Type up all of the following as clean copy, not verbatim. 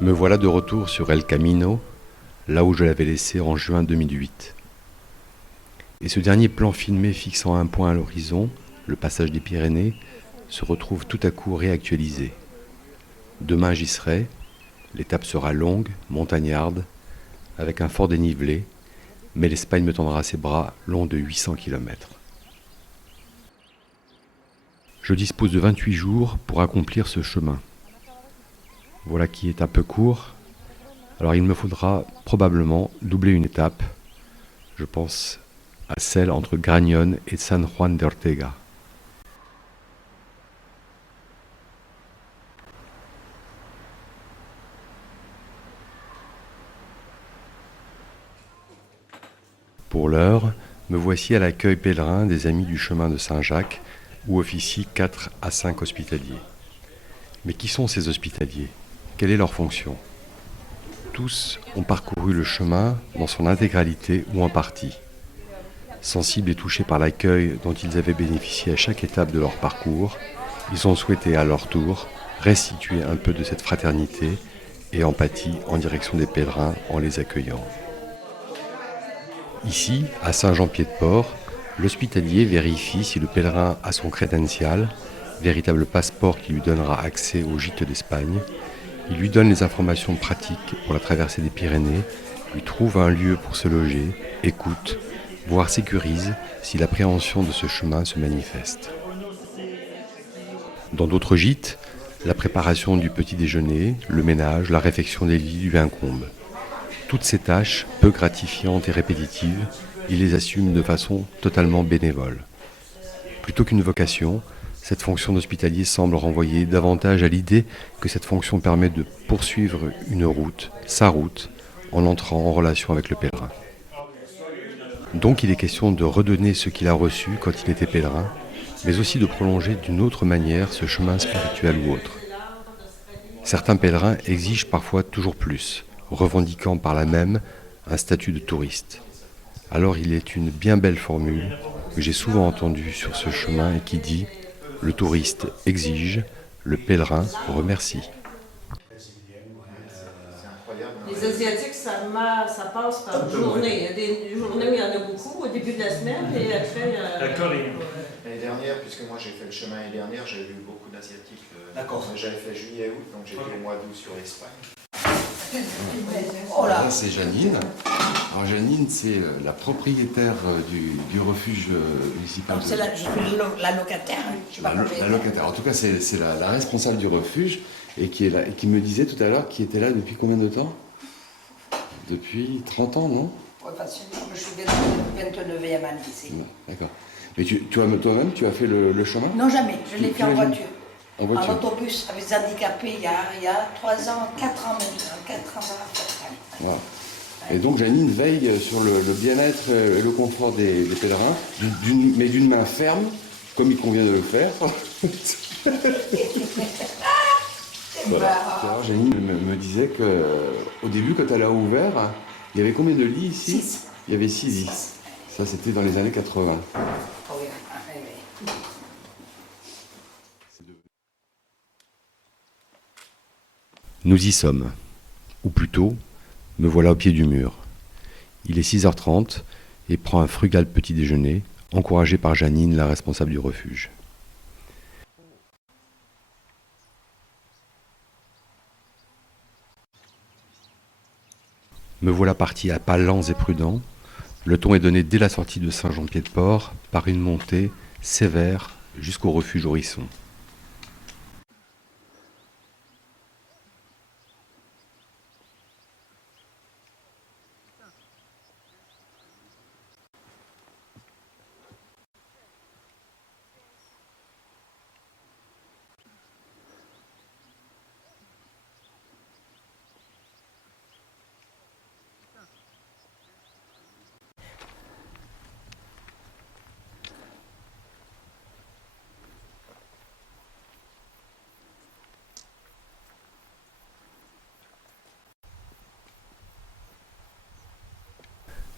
Me voilà de retour sur El Camino, là où je l'avais laissé en juin 2008. Et ce dernier plan filmé fixant un point à l'horizon, le passage des Pyrénées, se retrouve tout à coup réactualisé. Demain j'y serai, l'étape sera longue, montagnarde, avec un fort dénivelé, mais l'Espagne me tendra ses bras longs de 800 km. Je dispose de 28 jours pour accomplir ce chemin. Voilà qui est un peu court, alors il me faudra probablement doubler une étape, je pense à celle entre Gragnon et San Juan de Ortega. Pour l'heure, me voici à l'accueil pèlerin des Amis du chemin de Saint-Jacques, où officient 4 à 5 hospitaliers. Mais qui sont ces hospitaliers ? Quelle est leur fonction ? Tous ont parcouru le chemin dans son intégralité ou en partie. Sensibles et touchés par l'accueil dont ils avaient bénéficié à chaque étape de leur parcours, ils ont souhaité à leur tour restituer un peu de cette fraternité et empathie en direction des pèlerins en les accueillant. Ici, à Saint-Jean-Pied-de-Port, l'hospitalier vérifie si le pèlerin a son crédential, véritable passeport qui lui donnera accès au gîte d'Espagne. Il lui donne les informations pratiques pour la traversée des Pyrénées, lui trouve un lieu pour se loger, écoute, voire sécurise si l'appréhension de ce chemin se manifeste. Dans d'autres gîtes, la préparation du petit déjeuner, le ménage, la réfection des lits lui incombent. Toutes ces tâches, peu gratifiantes et répétitives, il les assume de façon totalement bénévole. Plutôt qu'une vocation, cette fonction d'hospitalier semble renvoyer davantage à l'idée que cette fonction permet de poursuivre une route, sa route, en entrant en relation avec le pèlerin. Donc il est question de redonner ce qu'il a reçu quand il était pèlerin, mais aussi de prolonger d'une autre manière ce chemin spirituel ou autre. Certains pèlerins exigent parfois toujours plus, revendiquant par là même un statut de touriste. Alors il est une bien belle formule que j'ai souvent entendue sur ce chemin et qui dit « Le touriste exige, le pèlerin remercie ». Les Asiatiques, ça passe par journée. Il y a des journées où il y en a beaucoup au début de la semaine et après... La Corée. L'année dernière, puisque moi j'ai fait le chemin l'année dernière, j'ai eu beaucoup d'Asiatiques. D'accord. J'avais fait juillet-août, donc j'étais au mois d'août sur l'Espagne. Oh là, c'est Janine. Alors Janine, c'est la propriétaire du refuge municipal. Je suis la locataire. La locataire. En tout cas, c'est la responsable du refuge et qui est là, et qui me disait tout à l'heure qui était là depuis combien de temps ? Depuis 30 ans, non ? Oui, facilement. Je suis 29e année ici. D'accord. Mais toi-même, tu as fait le chemin ? Non, jamais. Je l'ai fait en voiture. En voiture. En autobus, avec des handicapés, il y a 3 ans, 4 ans même. 4 ans à la fin. Voilà. Et donc Janine veille sur le bien-être et le confort des pèlerins, mais d'une main ferme, comme il convient de le faire. Voilà. Alors, Janine me disait qu'au début, quand elle a ouvert, il y avait combien de lits ici ? 6. Il y avait 6 lits. Ça, c'était dans les années 80. Oh, oui. Nous y sommes. Ou plutôt, me voilà au pied du mur. Il est 6h30 et prend un frugal petit déjeuner, encouragé par Janine, la responsable du refuge. Me voilà parti à pas lents et prudents. Le ton est donné dès la sortie de Saint-Jean-Pied-de-Port par une montée sévère jusqu'au refuge Horisson.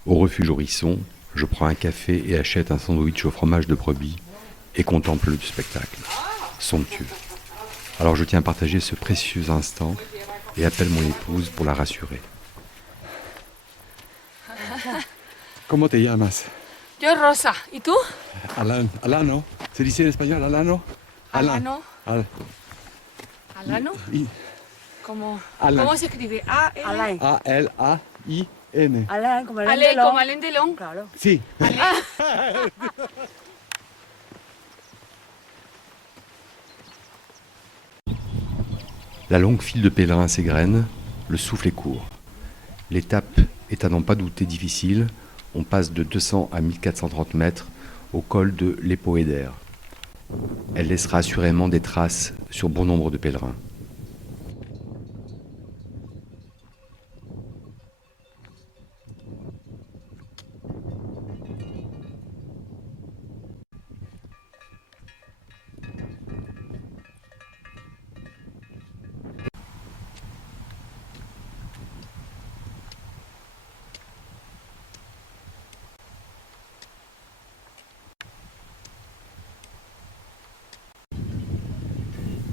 Au refuge Horisson, je prends un café et achète un sandwich au fromage de brebis et contemple le spectacle. Somptueux. Alors je tiens à partager ce précieux instant et appelle mon épouse pour la rassurer. ¿Cómo te llamas? Yo Rosa, ¿y tú? Alan. Alano. ¿Se dice en español Alano? Alano. Al. Alano. I. ¿Cómo se escribe? Alain. A-L-A-I-N. Alain, como Alain Ale, Delon. como Alain Delon. Claro. Sí. La longue file de pèlerins s'égrène, le souffle est court. L'étape est à n'en pas douter difficile, on passe de 200 à 1430 mètres au col de l'Époéder. Elle laissera assurément des traces sur bon nombre de pèlerins.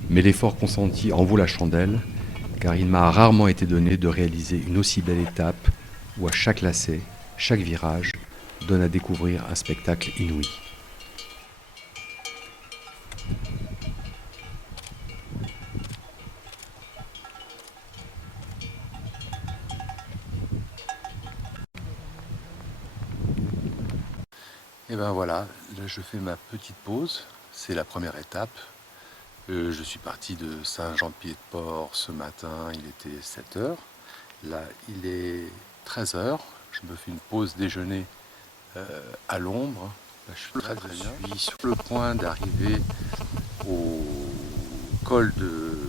Mais l'effort consenti en vaut la chandelle, car il m'a rarement été donné de réaliser une aussi belle étape où à chaque lacet, chaque virage, donne à découvrir un spectacle inouï. Et ben voilà, là je fais ma petite pause, c'est la première étape. Je suis parti de Saint-Jean-Pied-de-Port ce matin, il était 7h. Là, il est 13h. Je me fais une pause déjeuner à l'ombre. Là, je suis très bien. Je suis sur le point d'arriver au col de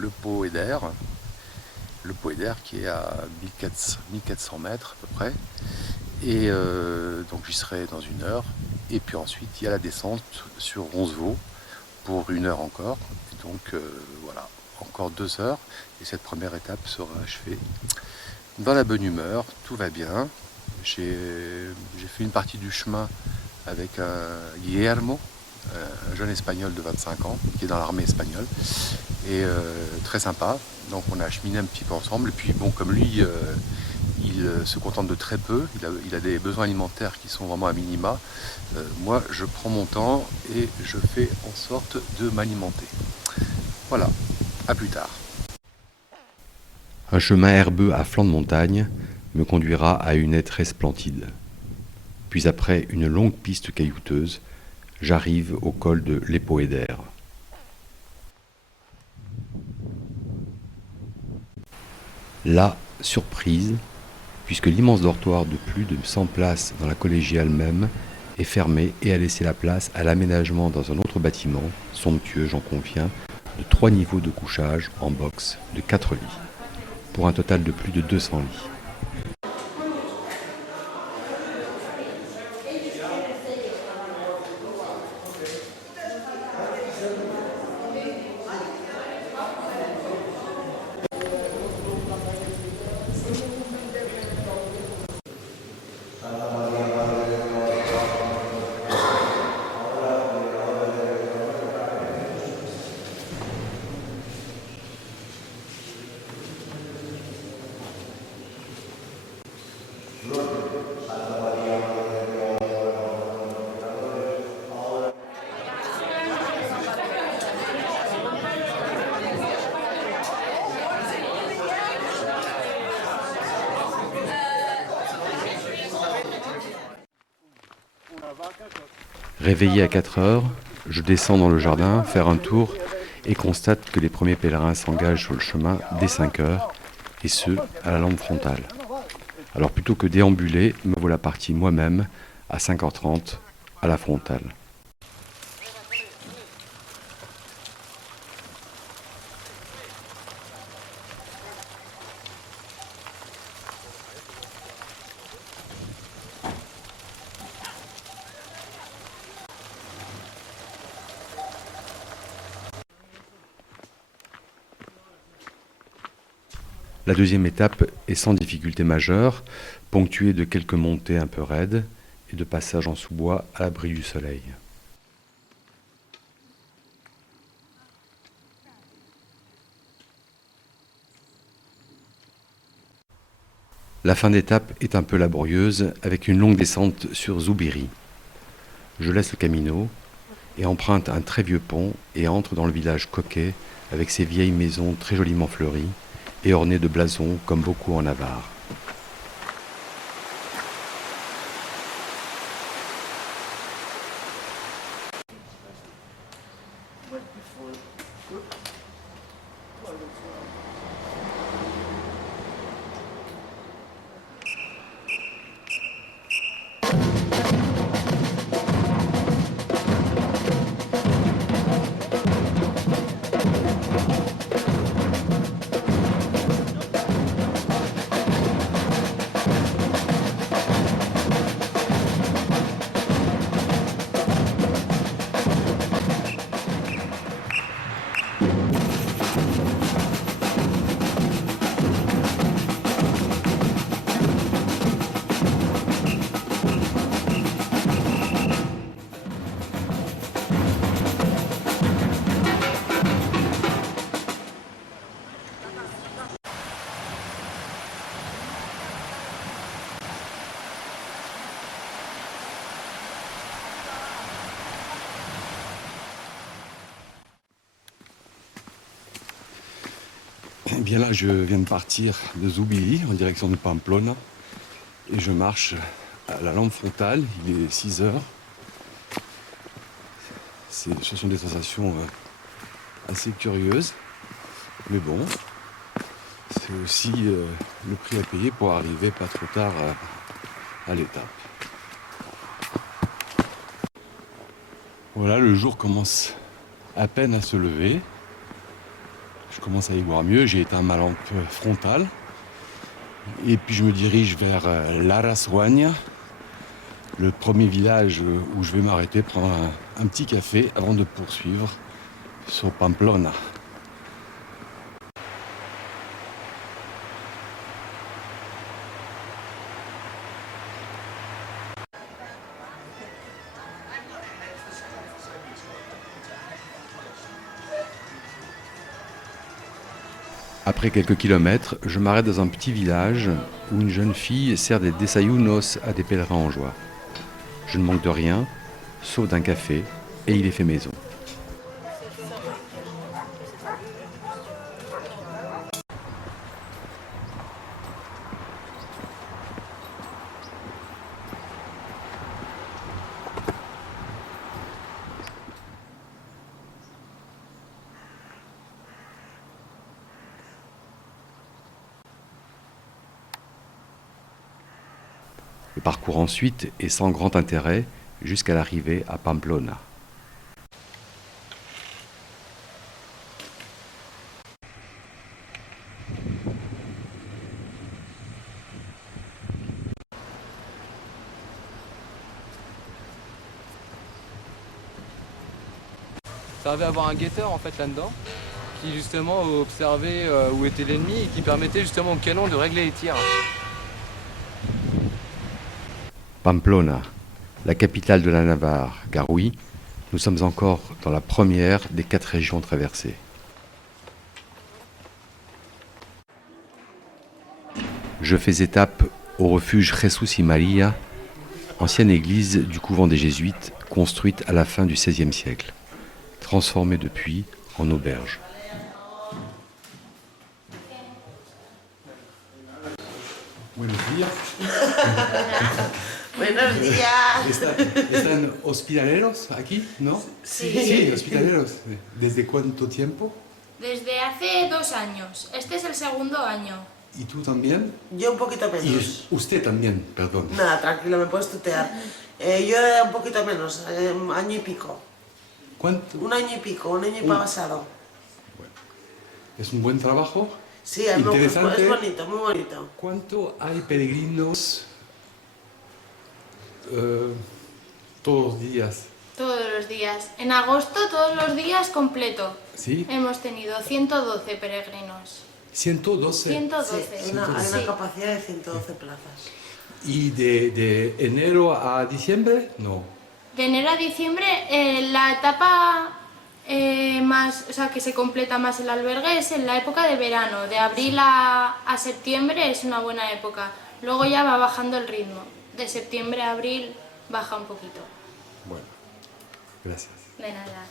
l'Époéder. L'Époéder qui est à 1400 mètres à peu près. Et donc j'y serai dans 1 heure. Et puis ensuite, il y a la descente sur Roncevaux pour 1 heure encore. Et donc voilà, encore 2 heures. Et cette première étape sera achevée dans la bonne humeur. Tout va bien. J'ai fait une partie du chemin avec Guillermo, un jeune espagnol de 25 ans, qui est dans l'armée espagnole. Et très sympa. Donc on a cheminé un petit peu ensemble. Et puis bon, comme lui, il se contente de très peu. Il a des besoins alimentaires qui sont vraiment à minima. Moi, je prends mon temps et je fais en sorte de m'alimenter. Voilà, à plus tard. Un chemin herbeux à flanc de montagne me conduira à une haie très splendide. Puis après une longue piste caillouteuse, j'arrive au col de l'Époéder. Là, surprise, puisque l'immense dortoir de plus de 100 places dans la collégiale même est fermé et a laissé la place à l'aménagement dans un autre bâtiment, somptueux j'en conviens, de 3 niveaux de couchage en box de 4 lits, pour un total de plus de 200 lits. Réveillé à 4 heures, je descends dans le jardin, faire un tour et constate que les premiers pèlerins s'engagent sur le chemin dès 5 heures, et ce, à la lampe frontale. Alors plutôt que déambuler, me voilà parti moi-même à 5h30 à la frontale. La deuxième étape est sans difficulté majeure, ponctuée de quelques montées un peu raides et de passages en sous-bois à l'abri du soleil. La fin d'étape est un peu laborieuse avec une longue descente sur Zubiri. Je laisse le Camino et emprunte un très vieux pont et entre dans le village coquet avec ses vieilles maisons très joliment fleuries et ornées de blasons comme beaucoup en Navarre. Eh bien là, je viens de partir de Zubiri en direction de Pamplona et je marche à la lampe frontale, il est 6 heures. Ce sont des sensations assez curieuses, mais bon, c'est aussi le prix à payer pour arriver pas trop tard à l'étape. Voilà, le jour commence à peine à se lever. Je commence à y voir mieux, j'ai éteint ma lampe frontale. Et puis je me dirige vers Larassoagne, le premier village où je vais m'arrêter prendre un petit café avant de poursuivre sur Pamplona. Après quelques kilomètres, je m'arrête dans un petit village où une jeune fille sert des desayunos à des pèlerins en joie. Je ne manque de rien, sauf d'un café, et il est fait maison. Le parcours ensuite est sans grand intérêt jusqu'à l'arrivée à Pamplona. Ça avait à avoir un guetteur en fait là-dedans qui justement observait où était l'ennemi et qui permettait justement au canon de régler les tirs. Pamplona, la capitale de la Navarre, car oui, nous sommes encore dans la première des 4 régions traversées. Je fais étape au refuge Jesús y María, ancienne église du couvent des Jésuites, construite à la fin du XVIe siècle, transformée depuis en auberge. Buenos días. Buenos días. ¿Están hospitaleros aquí, no? Sí, hospitaleros. ¿Desde cuánto tiempo? Desde hace 2 años. Este es el segundo año. ¿Y tú también? Yo un poquito Y menos. usted también, perdón. Nada, tranquilo, me puedes tutear. Yo un poquito menos, año y pico. ¿Cuánto? Un año y pico, un año y pasado. ¿Es un buen trabajo? Sí, es Interesante. bonito, muy bonito. ¿Cuánto hay peregrinos todos los días? Todos los días. En agosto todos los días completo. ¿Sí? Hemos tenido 112 peregrinos. 112. 112. Sí, hay una capacidad de 112 plazas. ¿Y de enero a diciembre? No. De enero a diciembre, la etapa más, o sea, que se completa más el albergue es en la época de verano. De abril a septiembre es una buena época. Luego ya va bajando el ritmo. De septiembre a abril baja un poquito. Bueno, gracias. De nada.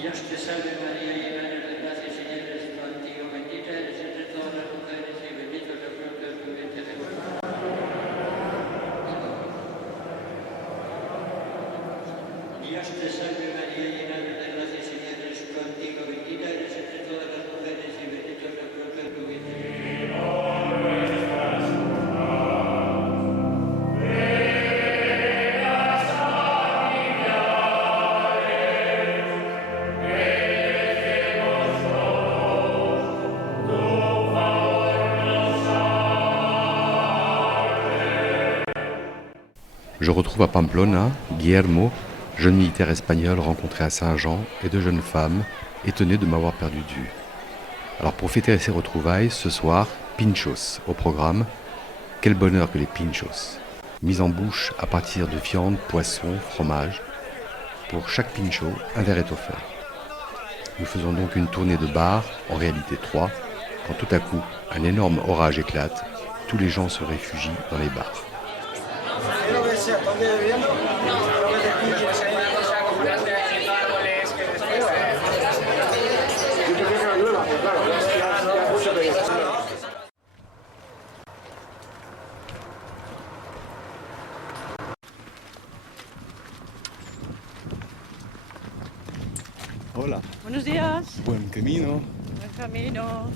Dios te salve María, llena eres de gracia, el Señor es contigo, bendita eres entre todas las mujeres y bendito es el fruto de tu vientre Jesús. Dios te salve María, llena eres de gracia, el Señor es contigo, bendita eres entre todas las mujeres y bendito es el fruto de tu vientre Jesús. Je retrouve à Pamplona Guillermo, jeune militaire espagnol rencontré à Saint-Jean, et deux jeunes femmes, étonnées de m'avoir perdu de vue. Alors pour fêter ces retrouvailles, ce soir, pinchos au programme. Quel bonheur que les pinchos. Mise en bouche à partir de viande, poisson, fromage. Pour chaque pincho, un verre est offert. Nous faisons donc une tournée de bars, en réalité 3, quand tout à coup, un énorme orage éclate. Tous les gens se réfugient dans les bars. Hola. Buenos días. Buen camino. Buen camino.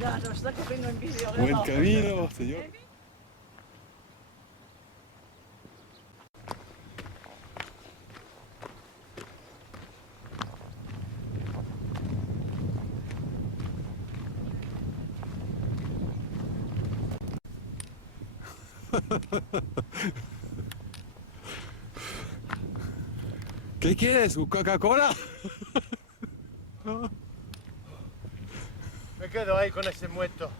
Ya, no está que vengo en vídeo. Buen camino, señor. ¿Qué quieres? ¿Un Coca-Cola? Me quedo ahí con ese muerto.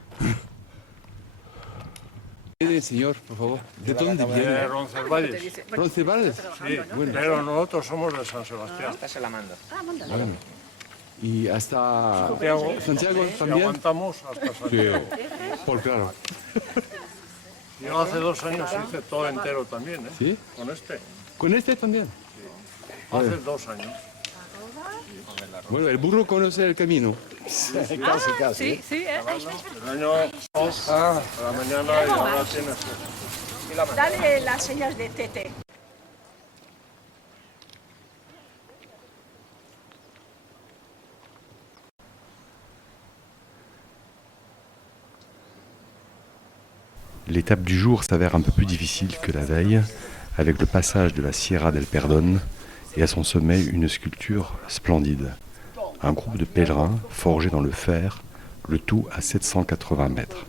Señor, por favor. ¿De dónde viene? De Roncesvalles. ¿Roncesvalles? Sí, pero nosotros somos de San Sebastián. Esta se la mando. Bueno. ¿Y hasta Santiago Y también? aguantamos hasta Sí, Santiago. por claro. Yo hace 2 años hice todo entero también, ¿eh? ¿Sí? Con este. ¿Con este también? Hace 2 años. Bueno, el burro conoce el camino. Sí, sí. El año 2 a la mañana y ahora tienes. Dale las señas de Tete. L'étape du jour s'avère un peu plus difficile que la veille, avec le passage de la Sierra del Perdón et à son sommet une sculpture splendide. Un groupe de pèlerins forgés dans le fer, le tout à 780 mètres.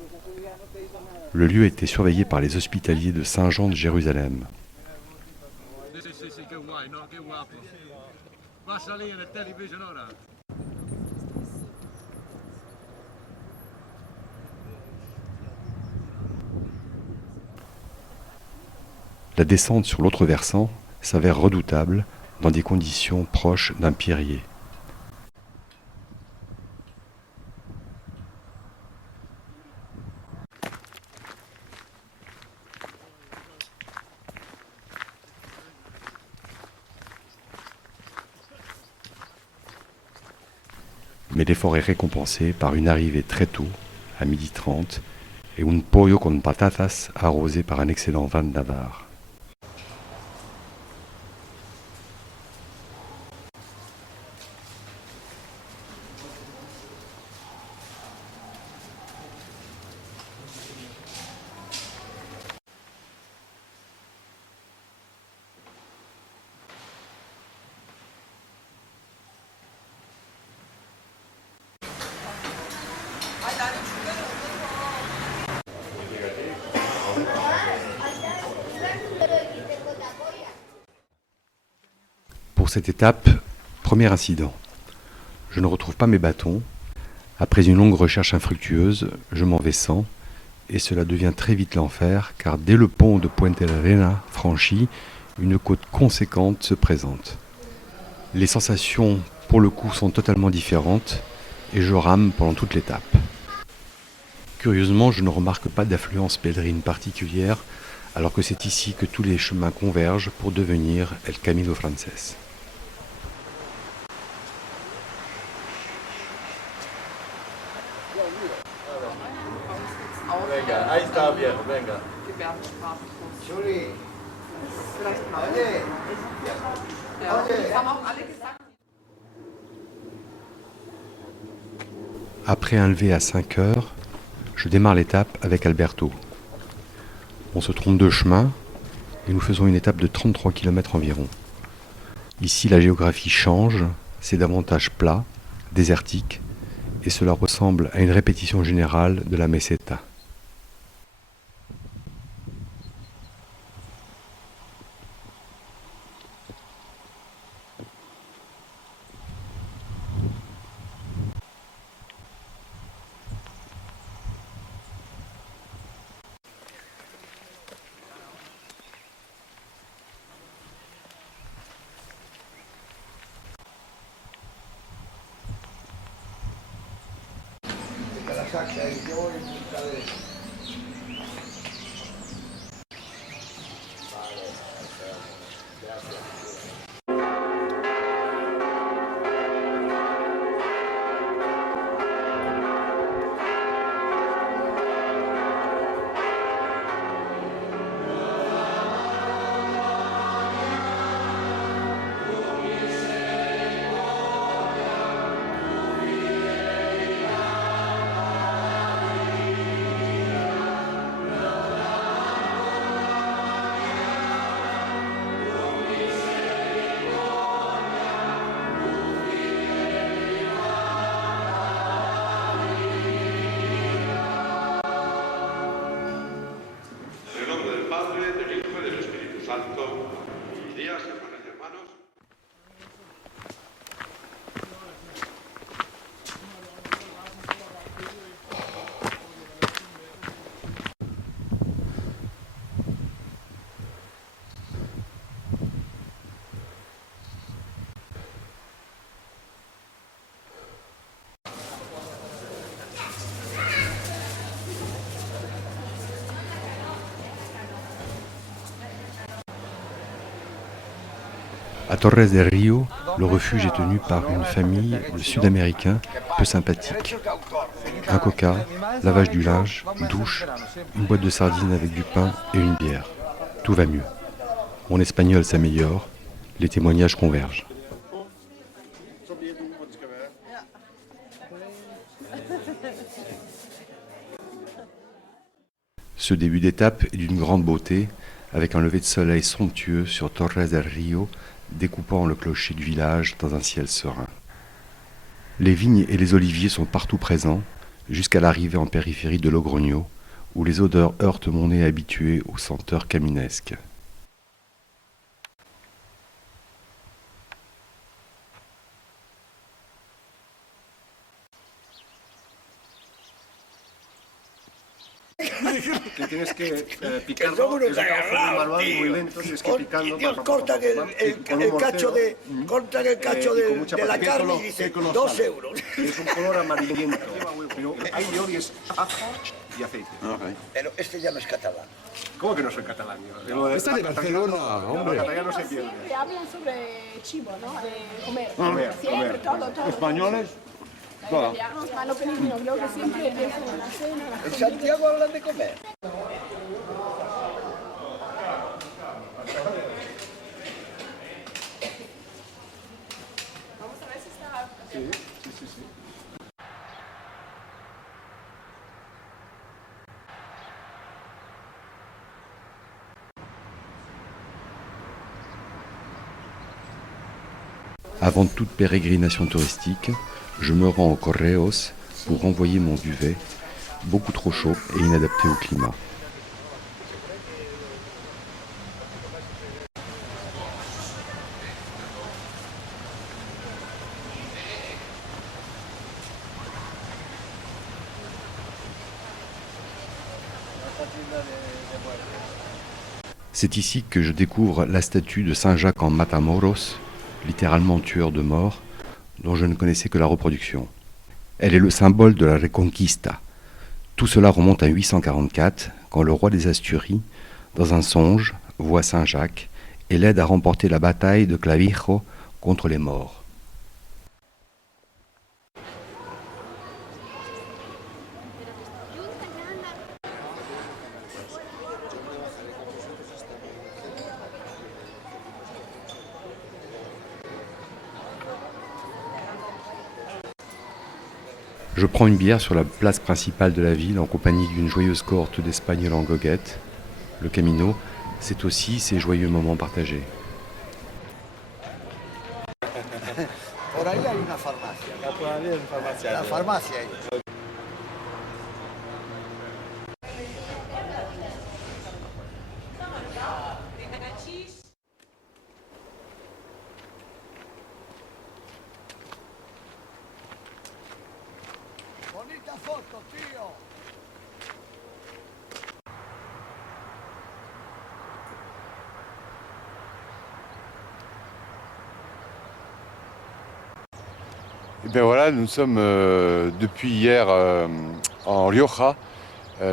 Le lieu était surveillé par les hospitaliers de Saint-Jean de Jérusalem. La descente sur l'autre versant s'avère redoutable dans des conditions proches d'un pierrier. Mais l'effort est récompensé par une arrivée très tôt, à 12h30, et un pollo con patatas arrosé par un excellent vin de Navarre. Pour cette étape, premier incident. Je ne retrouve pas mes bâtons. Après une longue recherche infructueuse, je m'en vais sans, et cela devient très vite l'enfer, car dès le pont de Puente la Reina franchi, une côte conséquente se présente. Les sensations, pour le coup, sont totalement différentes, et je rame pendant toute l'étape. Curieusement, je ne remarque pas d'affluence pèlerine particulière, alors que c'est ici que tous les chemins convergent pour devenir El Camino Frances. Venga, ahí está viejo, venga. Chuli. Après un lever à 5 heures, je démarre l'étape avec Alberto. On se trompe de chemin et nous faisons une étape de 33 km environ. Ici, la géographie change, c'est davantage plat, désertique, et cela ressemble à une répétition générale de la meseta. À Torres del Rio, le refuge est tenu par une famille de Sud-Américains peu sympathiques. Un coca, lavage du linge, douche, une boîte de sardines avec du pain et une bière. Tout va mieux. Mon espagnol s'améliore, les témoignages convergent. Ce début d'étape est d'une grande beauté, avec un lever de soleil somptueux sur Torres del Rio, découpant le clocher du village dans un ciel serein. Les vignes et les oliviers sont partout présents, jusqu'à l'arrivée en périphérie de Logroño, où les odeurs heurtent mon nez habitué aux senteurs caminesques. Que tienes que picarlo, es un manual muy lento, tienes que picando. Dios, cortan el cacho de, cortan el cacho de la carne y dice 2 euros. Es un color amarillento, pero hay de hoy es ajo y aceite. Pero este ya no es catalán. ¿Cómo que no soy catalán? Está de Barcelona, hombre. Los catalanos se pierden. Siempre hablan sobre chivo, ¿no? De comer. Comer, Siempre, comer. todo. Españoles, todas. Más lo pelícano, creo que siempre es la cena. En Santiago hablan de comer. Avant toute pérégrination touristique, je me rends au Correos pour renvoyer mon duvet, beaucoup trop chaud et inadapté au climat. C'est ici que je découvre la statue de Saint Jacques en Matamoros, littéralement tueur de morts, dont je ne connaissais que la reproduction. Elle est le symbole de la Reconquista. Tout cela remonte à 844, quand le roi des Asturies, dans un songe, voit Saint Jacques et l'aide à remporter la bataille de Clavijo contre les morts. Je prends une bière sur la place principale de la ville en compagnie d'une joyeuse cohorte d'Espagnols en goguette. Le Camino, c'est aussi ces joyeux moments partagés. Por ahí hay una farmacia. La farmacia. Bonita foto, tío. Et bien voilà, nous sommes depuis hier en Rioja,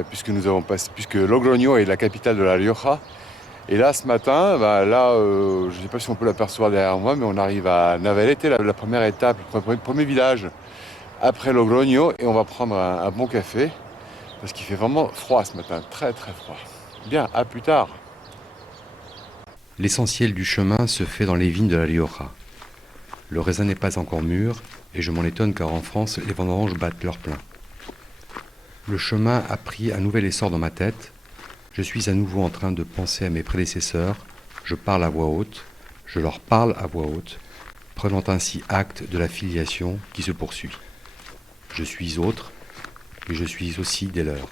puisque Logroño est la capitale de la Rioja. Et là, ce matin, je ne sais pas si on peut l'apercevoir derrière moi, mais on arrive à Navarrete, la première étape, le premier village après Logroño, et on va prendre un bon café, parce qu'il fait vraiment froid ce matin, très très froid. Bien, à plus tard. L'essentiel du chemin se fait dans les vignes de la Rioja. Le raisin n'est pas encore mûr, et je m'en étonne car en France, les vendanges battent leur plein. Le chemin a pris un nouvel essor dans ma tête. Je suis à nouveau en train de penser à mes prédécesseurs. Je parle à voix haute, je leur parle à voix haute, prenant ainsi acte de la filiation qui se poursuit. Je suis autre, et je suis aussi des leurs.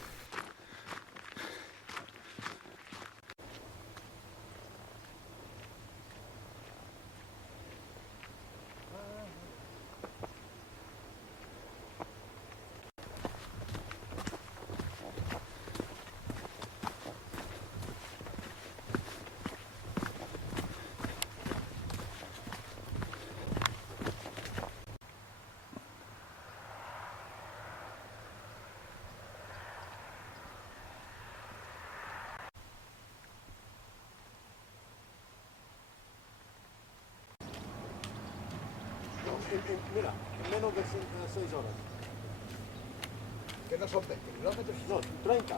Mira, en menos de 6 horas. ¿Qué no son 20 kilómetros? No, 30.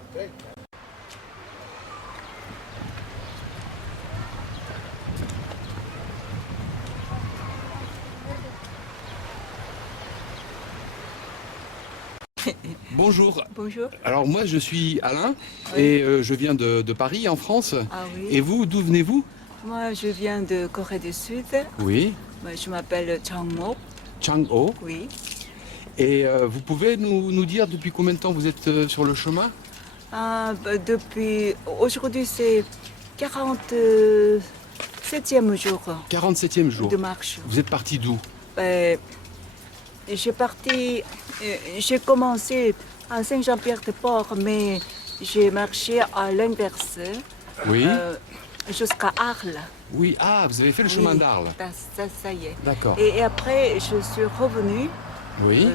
Bonjour. Bonjour. Alors moi je suis Alain et je viens de Paris en France. Ah oui. Et vous, d'où venez-vous? Moi, je viens de Corée du Sud. Oui. Moi, je m'appelle Chang-ho. Chang-ho. Oui. Et vous pouvez nous dire depuis combien de temps vous êtes sur le chemin? Depuis aujourd'hui, c'est 47e jour 47e jour. de marche. Vous êtes parti d'où? J'ai commencé à Saint-Jean-Pierre-de-Port, mais j'ai marché à l'inverse. Oui. Jusqu'à Arles. Oui, ah, vous avez fait le chemin d'Arles. Ça y est. D'accord. Et après, je suis revenue Oui.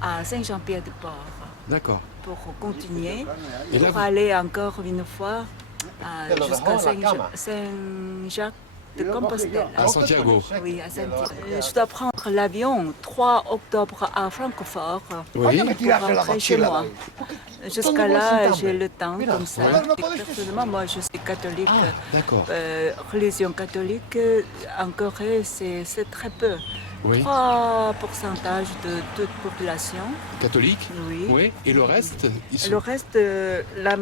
à Saint-Jean-Pierre-de-Port. D'accord. Pour continuer, Et là, pour aller encore une fois jusqu'à Saint-Jacques-de-Compostelle. À Santiago. Oui, à Santiago. Je dois prendre l'avion 3 octobre à Francfort Oui. pour rentrer chez moi. Jusqu'à là, j'ai le temps comme ça. Personnellement, moi, je suis catholique. Ah, d'accord. Religion catholique, en Corée, c'est très peu. Oui. 3% de toute population. Catholique. Oui. Oui. Et le reste? Le reste, la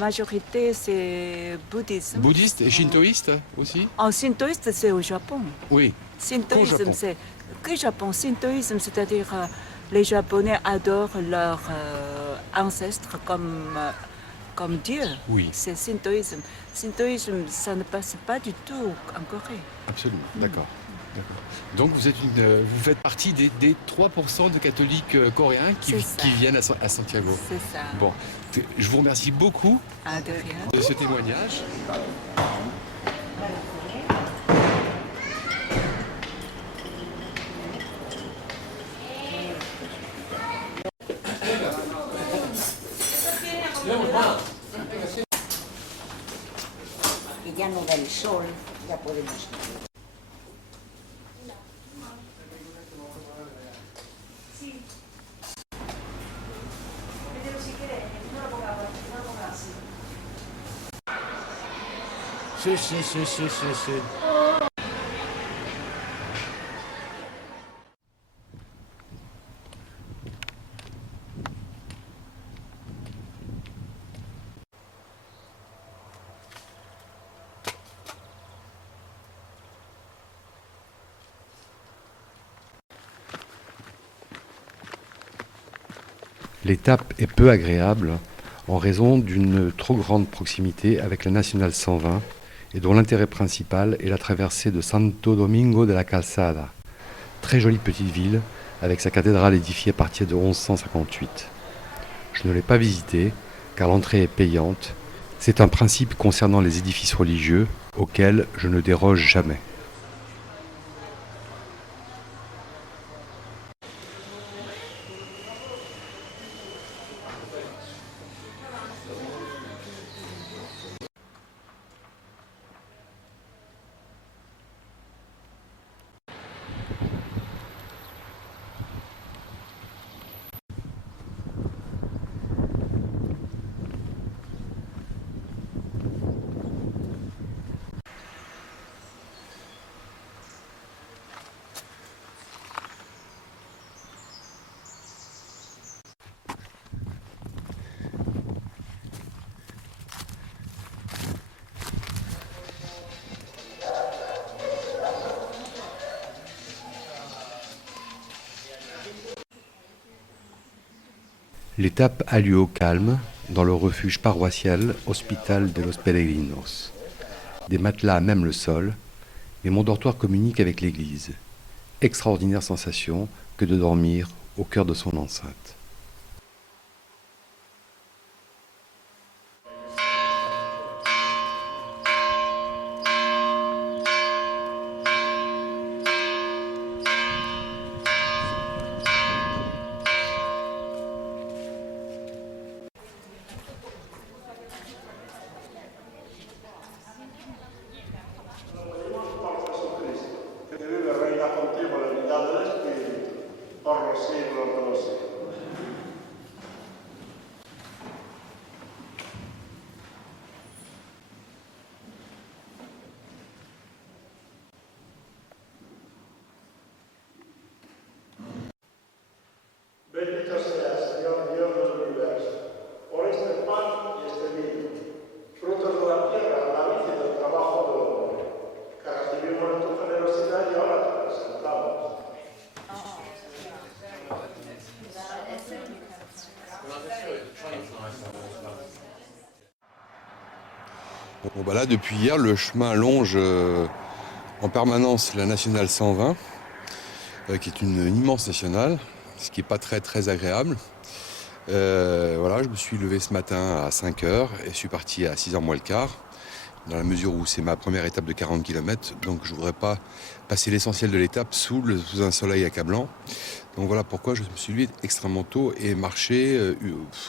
majorité, c'est bouddhisme. Bouddhiste et shintoïste aussi? En shintoïste, c'est au Japon. Oui. Shintoïsme, c'est que Japon. Shintoïsme, c'est-à-dire les Japonais adorent leurs ancêtres comme Dieu. Oui. C'est shintoïsme. Shintoïsme, ça ne passe pas du tout en Corée. Absolument, d'accord. Donc vous faites partie des 3% de catholiques coréens qui viennent à Santiago. C'est ça. Bon, je vous remercie beaucoup de ce témoignage. Y ya no da el sol, ya podemos. Sí. L'étape est peu agréable en raison d'une trop grande proximité avec la nationale 120 et dont l'intérêt principal est la traversée de Santo Domingo de la Calzada, très jolie petite ville avec sa cathédrale édifiée à partir de 1158. Je ne l'ai pas visitée car l'entrée est payante. C'est un principe concernant les édifices religieux auquel je ne déroge jamais. L'étape a lieu au calme, dans le refuge paroissial Hospital de los Peregrinos. Des matelas à même le sol, et mon dortoir communique avec l'église. Extraordinaire sensation que de dormir au cœur de son enceinte. Che vive e regna contigo nell'unità dell'Espirito. Bon, bah là, depuis hier, le chemin longe en permanence la nationale 120, qui est une immense nationale, ce qui n'est pas très agréable. Voilà, je me suis levé ce matin à 5h et je suis parti à 6h moins le quart, dans la mesure où c'est ma première étape de 40 km, donc je ne voudrais pas passer l'essentiel de l'étape sous un soleil accablant. Donc voilà pourquoi je me suis levé extrêmement tôt et marché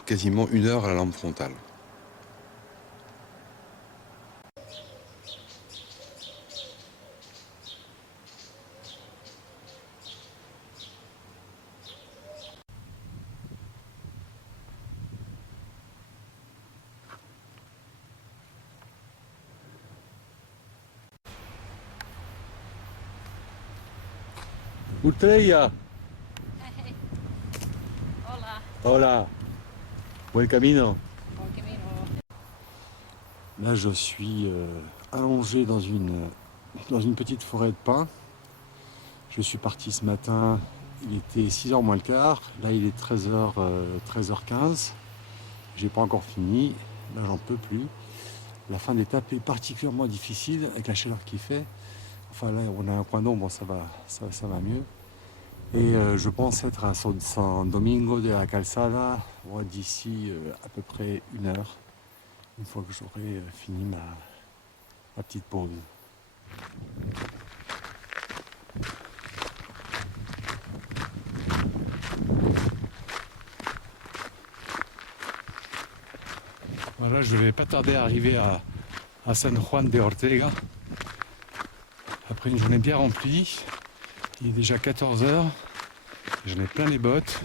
quasiment 1 heure à la lampe frontale. Ultreya. Hola. Hola. Buen camino. Bon camino. Là, je suis allongé dans une petite forêt de pins. Je suis parti ce matin, il était 6h moins le quart. Là, il est 13h15. J'ai pas encore fini. Là, j'en peux plus. La fin d'étape est particulièrement difficile avec la chaleur qu'il fait. Enfin là, on a un coin d'ombre, ça va mieux. Et je pense être à San Domingo de la Calzada d'ici à peu près 1 heure, une fois que j'aurai fini ma petite pause. Voilà, je vais pas tarder à arriver à San Juan de Ortega. Après une journée bien remplie, il est déjà 14h, j'en ai plein les bottes.